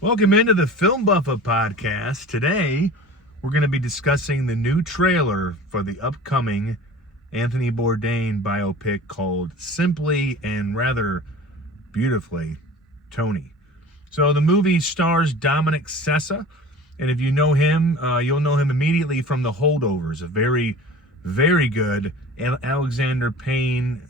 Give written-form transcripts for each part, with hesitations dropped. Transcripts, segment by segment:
Welcome into the Film Buffa podcast. Today, we're going to be discussing the new trailer for the upcoming Anthony Bourdain biopic called Simply and Rather Beautifully Tony. So the movie stars Dominic Sessa, and if you know him, you'll know him immediately from The Holdovers, a very, very good Alexander Payne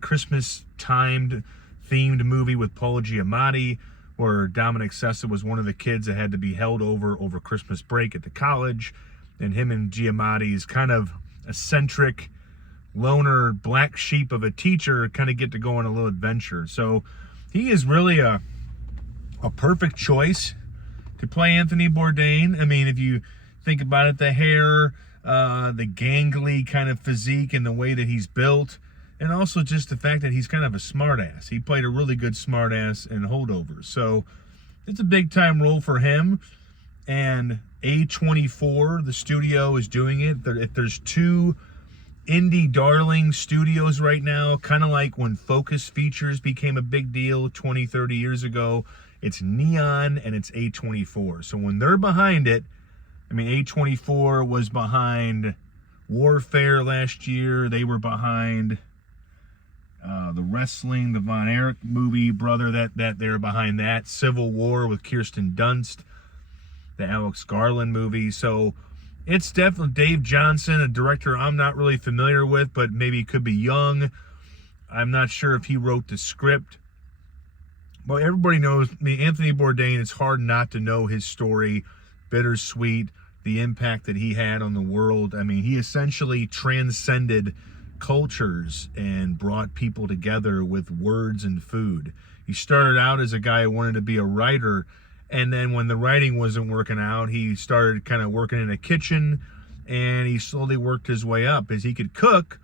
Christmas-timed themed movie with Paul Giamatti, where Dominic Sessa was one of the kids that had to be held over Christmas break at the college, and him and Giamatti's kind of eccentric loner black sheep of a teacher kind of get to go on a little adventure. So he is really a perfect choice to play Anthony Bourdain. I mean, if you think about it, the hair, the gangly kind of physique and the way that he's built, and also just the fact that he's kind of a smartass. He played a really good smartass in Holdovers. So it's a big-time role for him. And A24, the studio, is doing it. If there's two indie darling studios right now, kind of like when Focus Features became a big deal 20, 30 years ago, it's Neon and it's A24. So when they're behind it, I mean, A24 was behind Warfare last year. They were behind the wrestling, the Von Erich movie, brother, that they're behind that. Civil War with Kirsten Dunst, the Alex Garland movie. So it's definitely Dave Johnson, a director I'm not really familiar with, but maybe he could be young. I'm not sure if he wrote the script. But everybody knows, I mean, Anthony Bourdain, it's hard not to know his story, bittersweet, the impact that he had on the world. I mean, he essentially transcended cultures and brought people together with words and food. He started out as a guy who wanted to be a writer, and then when the writing wasn't working out, he started kind of working in a kitchen, and he slowly worked his way up. As he could cook,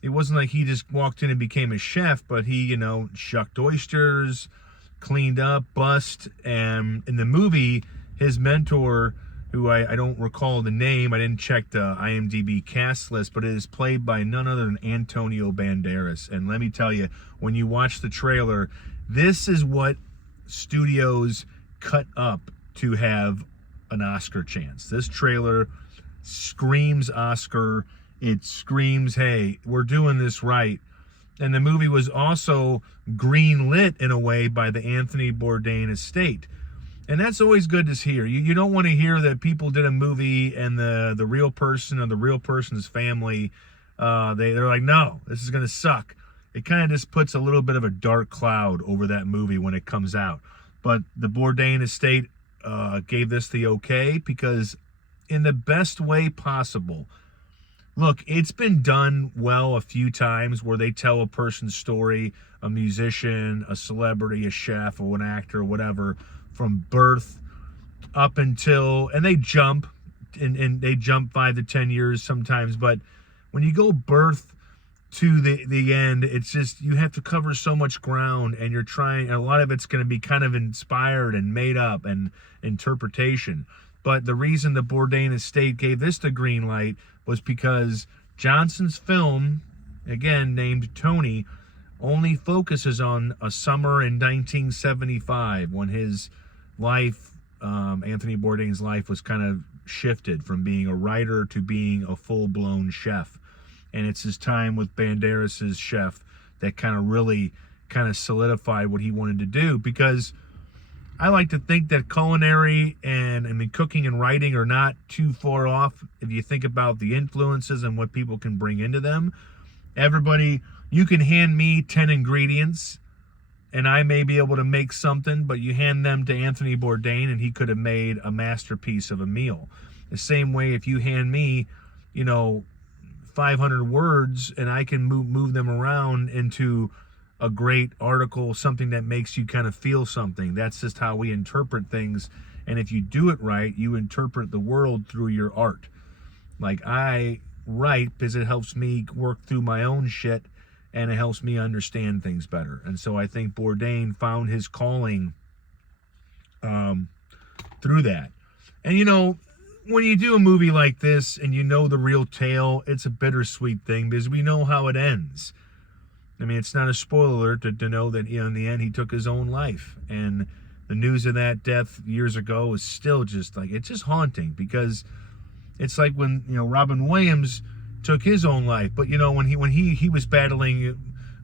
it wasn't like he just walked in and became a chef, but he, shucked oysters, cleaned up, bussed, and in the movie, his mentor, who I don't recall the name, I didn't check the IMDb cast list, but it is played by none other than Antonio Banderas. And let me tell you, when you watch the trailer, this is what studios cut up to have an Oscar chance. This trailer screams Oscar. It screams, hey, we're doing this right. And the movie was also green-lit in a way by the Anthony Bourdain estate. And that's always good to hear. You don't want to hear that people did a movie and the real person or the real person's family, they're like, no, this is going to suck. It kind of just puts a little bit of a dark cloud over that movie when it comes out. But the Bourdain estate gave this the okay because in the best way possible. Look, it's been done well a few times where they tell a person's story, a musician, a celebrity, a chef, or an actor, or whatever, from birth up until, and they jump, and they jump 5 to 10 years sometimes, but when you go birth to the end, it's just, you have to cover so much ground, and you're trying, and a lot of it's going to be kind of inspired and made up and interpretation. But the reason the Bourdain estate gave this the green light was because Johnson's film, again named Tony, only focuses on a summer in 1975 when his life, Anthony Bourdain's life, was kind of shifted from being a writer to being a full-blown chef. And it's his time with Banderas' chef that kind of really kind of solidified what he wanted to do, because I like to think that culinary and cooking and writing are not too far off if you think about the influences and what people can bring into them. Everybody, you can hand me 10 ingredients and I may be able to make something, but you hand them to Anthony Bourdain and he could have made a masterpiece of a meal. The same way, if you hand me, 500 words and I can move them around into a great article, something that makes you kind of feel something. That's just how we interpret things. And if you do it right, you interpret the world through your art. Like, I write because it helps me work through my own shit and it helps me understand things better. And so I think Bourdain found his calling through that. And when you do a movie like this and you know the real tale, it's a bittersweet thing because we know how it ends. I mean, it's not a spoiler to know that in the end he took his own life. And the news of that death years ago is still just like, it's just haunting, because it's like when, Robin Williams took his own life, but when he was battling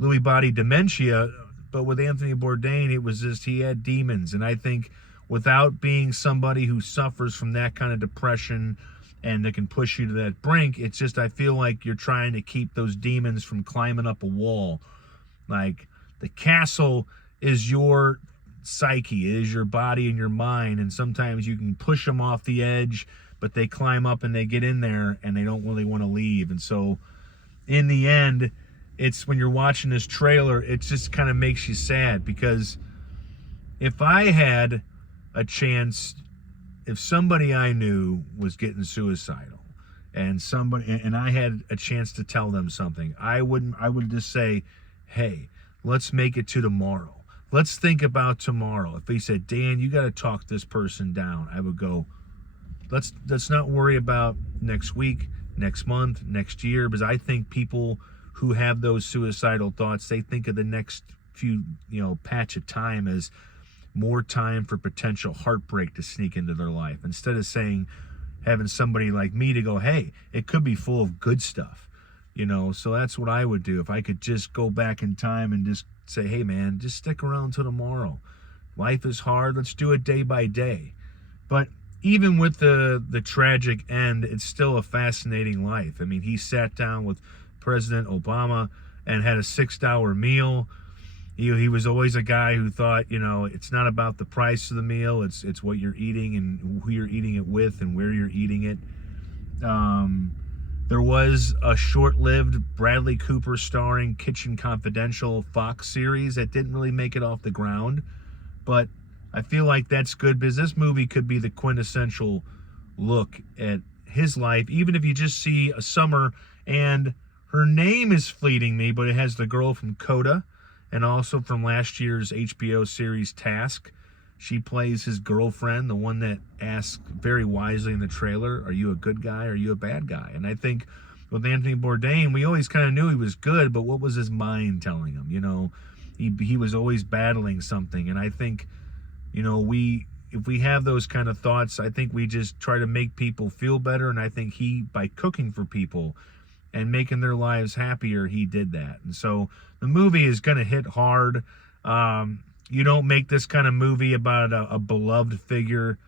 Lewy body dementia, but with Anthony Bourdain, it was just, he had demons. And I think without being somebody who suffers from that kind of depression and that can push you to that brink, it's just, I feel like you're trying to keep those demons from climbing up a wall. Like, the castle is your psyche, it is your body and your mind, and sometimes you can push them off the edge, but they climb up and they get in there and they don't really want to leave. And so in the end, it's, when you're watching this trailer, it just kind of makes you sad, because if I had a chance, if somebody I knew was getting suicidal and I had a chance to tell them something, I would just say, hey, let's make it to tomorrow. Let's think about tomorrow. If he said, Dan, you got to talk this person down, I would go, let's not worry about next week, next month, next year, because I think people who have those suicidal thoughts, they think of the next few, patch of time as more time for potential heartbreak to sneak into their life, instead of having somebody like me to go, hey, it could be full of good stuff, so that's what I would do. If I could just go back in time and just say, hey man, just stick around till tomorrow. Life is hard, let's do it day by day. But even with the tragic end, it's still a fascinating life. I mean, he sat down with President Obama and had a 6-hour meal. He was always a guy who thought, it's not about the price of the meal, it's what you're eating and who you're eating it with and where you're eating it. There was a short-lived Bradley Cooper starring Kitchen Confidential Fox series that didn't really make it off the ground, but I feel like that's good, because this movie could be the quintessential look at his life, even if you just see a summer, and her name is fleeting me, but it has the girl from Coda, and also from last year's HBO series Task. She plays his girlfriend, the one that asks very wisely in the trailer, are you a good guy or are you a bad guy? And I think with Anthony Bourdain, we always kind of knew he was good, but what was his mind telling him? He was always battling something. And I think, if we have those kind of thoughts, I think we just try to make people feel better. And I think by cooking for people and making their lives happier, he did that. And so the movie is going to hit hard. You don't make this kind of movie about a beloved figure.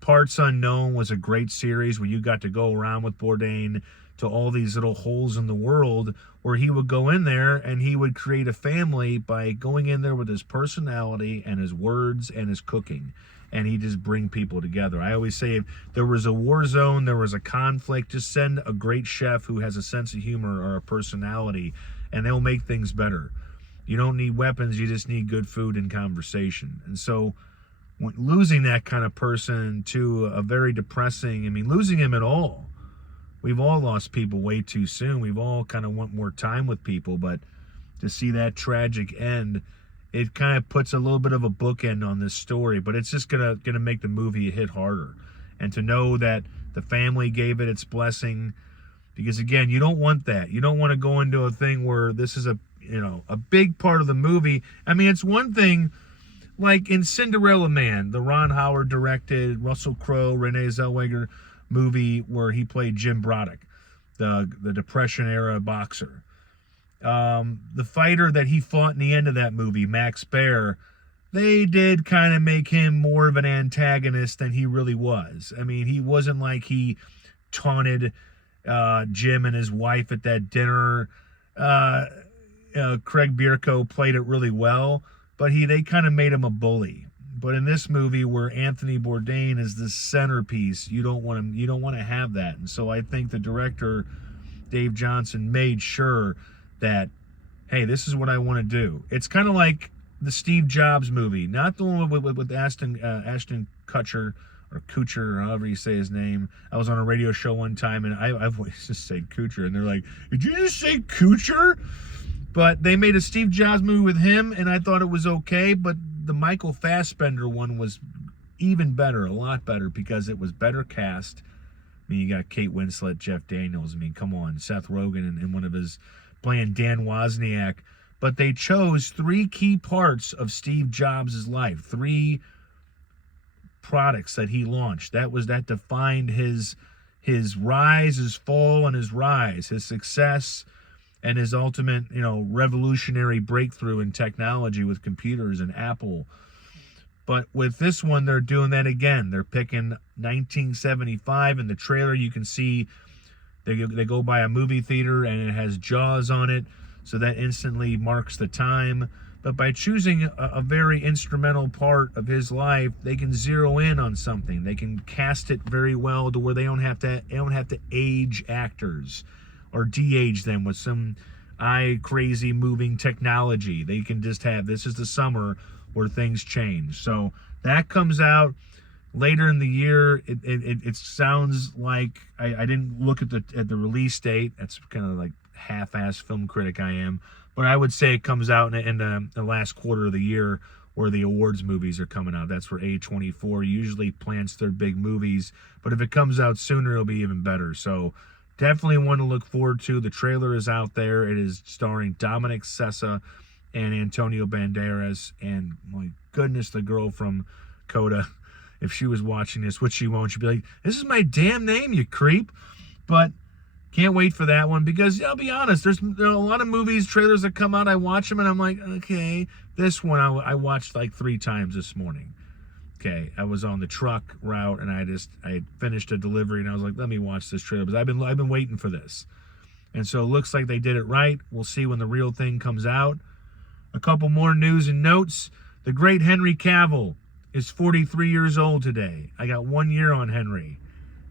Parts Unknown was a great series where you got to go around with Bourdain to all these little holes in the world, where he would go in there and he would create a family by going in there with his personality and his words and his cooking. And he just bring people together. I always say, if there was a war zone, there was a conflict, just send a great chef who has a sense of humor or a personality, and they'll make things better. You don't need weapons, you just need good food and conversation. And so losing that kind of person to a very depressing, losing him at all. We've all lost people way too soon. We've all kind of want more time with people, but to see that tragic end, it kind of puts a little bit of a bookend on this story, but it's just gonna make the movie hit harder. And to know that the family gave it its blessing, because again, you don't want that. You don't want to go into a thing where this is a big part of the movie. It's one thing, like in Cinderella Man, the Ron Howard directed, Russell Crowe, Renee Zellweger movie where he played Jim Braddock, the Depression era boxer. The fighter that he fought in the end of that movie, Max Baer, they did kind of make him more of an antagonist than he really was. He wasn't like he taunted Jim and his wife at that dinner. Craig Bierko played it really well, but they kind of made him a bully. But in this movie, where Anthony Bourdain is the centerpiece, you don't want to have that. And so I think the director, Dave Johnson, made sure that, hey, this is what I want to do. It's kind of like the Steve Jobs movie, not the one with Ashton Kutcher, or Kutcher, or however you say his name. I was on a radio show one time, and I've always just said Kutcher, and they're like, did you just say Kutcher? But they made a Steve Jobs movie with him, and I thought it was okay, but the Michael Fassbender one was even better, a lot better, because it was better cast. You got Kate Winslet, Jeff Daniels. Come on, Seth Rogen and one of his playing Dan Wozniak. but they chose 3 key parts of Steve Jobs' life, 3 products that he launched. That defined his rise, his fall, and his rise, his success, and his ultimate, revolutionary breakthrough in technology with computers and Apple. But with this one, they're doing that again. They're picking 1975. In the trailer, you can see they go by a movie theater, and it has Jaws on it, so that instantly marks the time. But by choosing a very instrumental part of his life, they can zero in on something. They can cast it very well to where they don't have to age actors or de-age them with some crazy moving technology. They can just have, this is the summer where things change. So that comes out later in the year. It sounds like, I didn't look at the release date. That's kind of like half-ass film critic I am. But I would say it comes out in the last quarter of the year where the awards movies are coming out. That's where A24 usually plants their big movies. But if it comes out sooner, it'll be even better. So definitely one to look forward to. The trailer is out there. It is starring Dominic Sessa and Antonio Banderas. And my goodness, the girl from Coda, if she was watching this, which she won't, she'd be like, "This is my damn name, you creep." But can't wait for that one, because I'll be honest, there are a lot of movies, trailers that come out, I watch them and I'm like, okay. This one I watched like 3 times this morning. Okay, I was on the truck route and I had finished a delivery and I was like, let me watch this trailer, because I've been waiting for this. And so it looks like they did it right. We'll see when the real thing comes out. A couple more news and notes. The great Henry Cavill is 43 years old today. I got 1 year on Henry,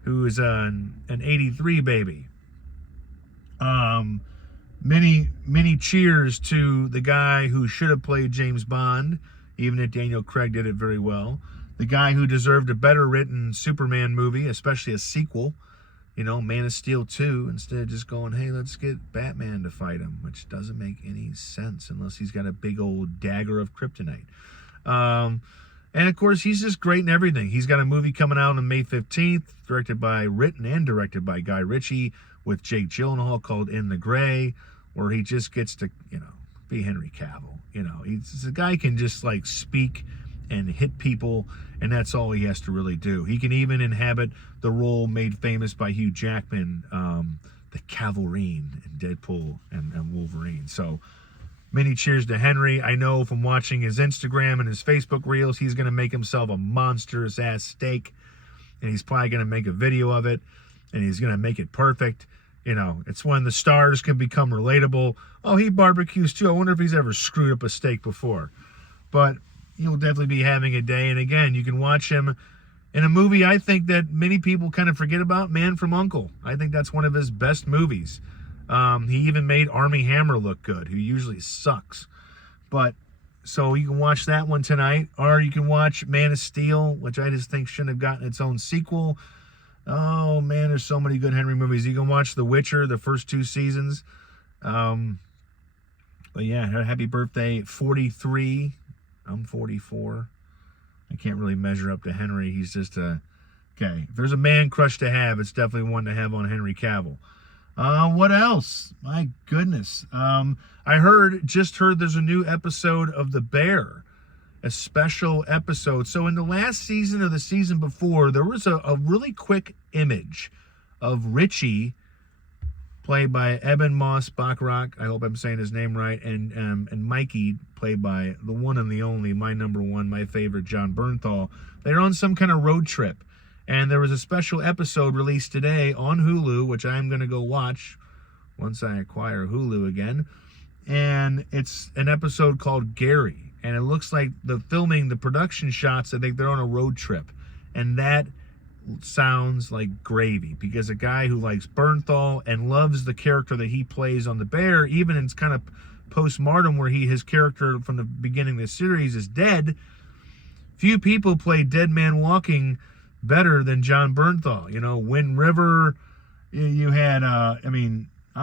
who is an 83 baby. Many cheers to the guy who should have played James Bond, even if Daniel Craig did it very well. The guy who deserved a better written Superman movie, especially a sequel, Man of Steel 2, instead of just going, hey, let's get Batman to fight him, which doesn't make any sense unless he's got a big old dagger of kryptonite. And of course, he's just great in everything. He's got a movie coming out on May 15th, written and directed by Guy Ritchie, with Jake Gyllenhaal, called In the Gray, where he just gets to, be Henry Cavill. The guy can just like speak and hit people, and that's all he has to really do. He can even inhabit the role made famous by Hugh Jackman, the Cavalrine in Deadpool and Wolverine. So many cheers to Henry. I know from watching his Instagram and his Facebook reels, he's going to make himself a monstrous ass steak, and he's probably going to make a video of it, and he's going to make it perfect. It's when the stars can become relatable. Oh, he barbecues too. I wonder if he's ever screwed up a steak before. But he'll definitely be having a day. And again, you can watch him in a movie I think that many people kind of forget about, Man from U.N.C.L.E. I think that's one of his best movies. He even made Armie Hammer look good, who usually sucks. But so you can watch that one tonight, or you can watch Man of Steel, which I just think shouldn't have gotten its own sequel. Oh man, there's so many good Henry movies. You can watch The Witcher, the first 2 seasons. But yeah, happy birthday, 43. I'm 44. I can't really measure up to Henry. He's just okay. If there's a man crush to have, it's definitely one to have on Henry Cavill. What else? My goodness. I just heard there's a new episode of The Bear. A special episode. So in the last season or the season before, there was a really quick image of Richie, played by Eben Moss Bachrach, I hope I'm saying his name right, and Mikey, played by the one and the only, my number one, my favorite, Jon Bernthal. They're on some kind of road trip, and there was a special episode released today on Hulu, which I'm going to go watch once I acquire Hulu again, and it's an episode called Gary. And it looks like the production shots, I think they're on a road trip. And that sounds like gravy, because a guy who likes Bernthal and loves the character that he plays on The Bear, even in kind of post-mortem where his character from the beginning of the series is dead, few people play Dead Man Walking better than Jon Bernthal. Wind River, you had, how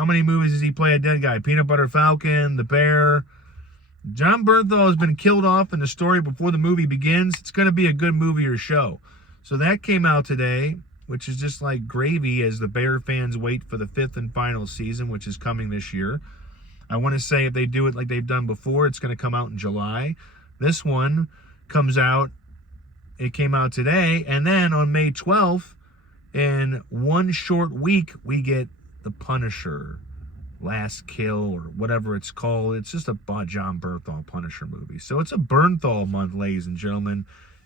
many movies does he play a dead guy? Peanut Butter Falcon, The Bear. Jon Bernthal has been killed off in the story before the movie begins. It's going to be a good movie or show. So that came out today, which is just like gravy as the Bear fans wait for the 5th and final season, which is coming this year. I want to say if they do it like they've done before, it's going to come out in July. This one comes out, it came out today, and then on May 12th, in one short week, we get The Punisher, Last Kill, or whatever it's called. It's just a John Bernthal Punisher movie. So it's a Bernthal month, ladies and gentlemen.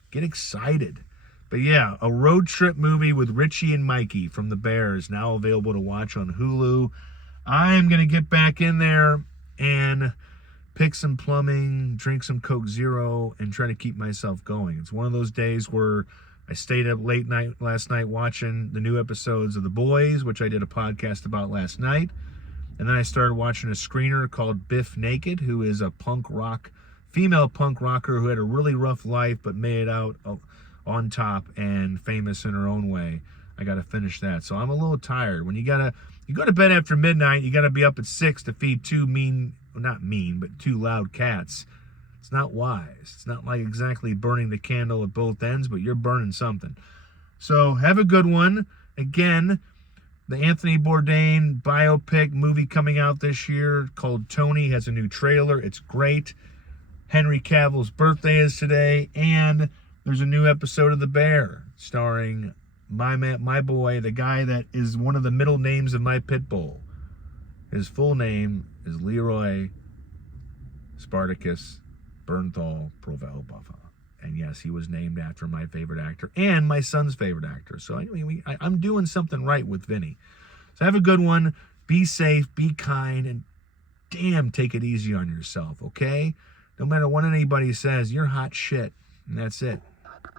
Get excited. But yeah, a road trip movie with Richie and Mikey from The Bears, now available to watch on Hulu. I'm going to get back in there and pick some plumbing, drink some Coke Zero, and try to keep myself going. It's one of those days where I stayed up late night last night watching the new episodes of The Boys, which I did a podcast about last night. And then I started watching a screener called Biff Naked, who is a female punk rocker who had a really rough life but made it out on top and famous in her own way. I got to finish that. So I'm a little tired. When you go to bed after midnight, you got to be up at 6 to feed two loud cats. It's not wise. It's not like exactly burning the candle at both ends, but you're burning something. So have a good one. Again, the Anthony Bourdain biopic movie coming out this year called Tony has a new trailer. It's great. Henry Cavill's birthday is today, and there's a new episode of The Bear starring my boy, the guy that is one of the middle names of my pit bull. His full name is Leroy Spartacus Bernthal Provel Buffa. And yes, he was named after my favorite actor and my son's favorite actor. So anyway, I'm doing something right with Vinny. So have a good one. Be safe, be kind, and damn, take it easy on yourself, okay? No matter what anybody says, you're hot shit. And that's it.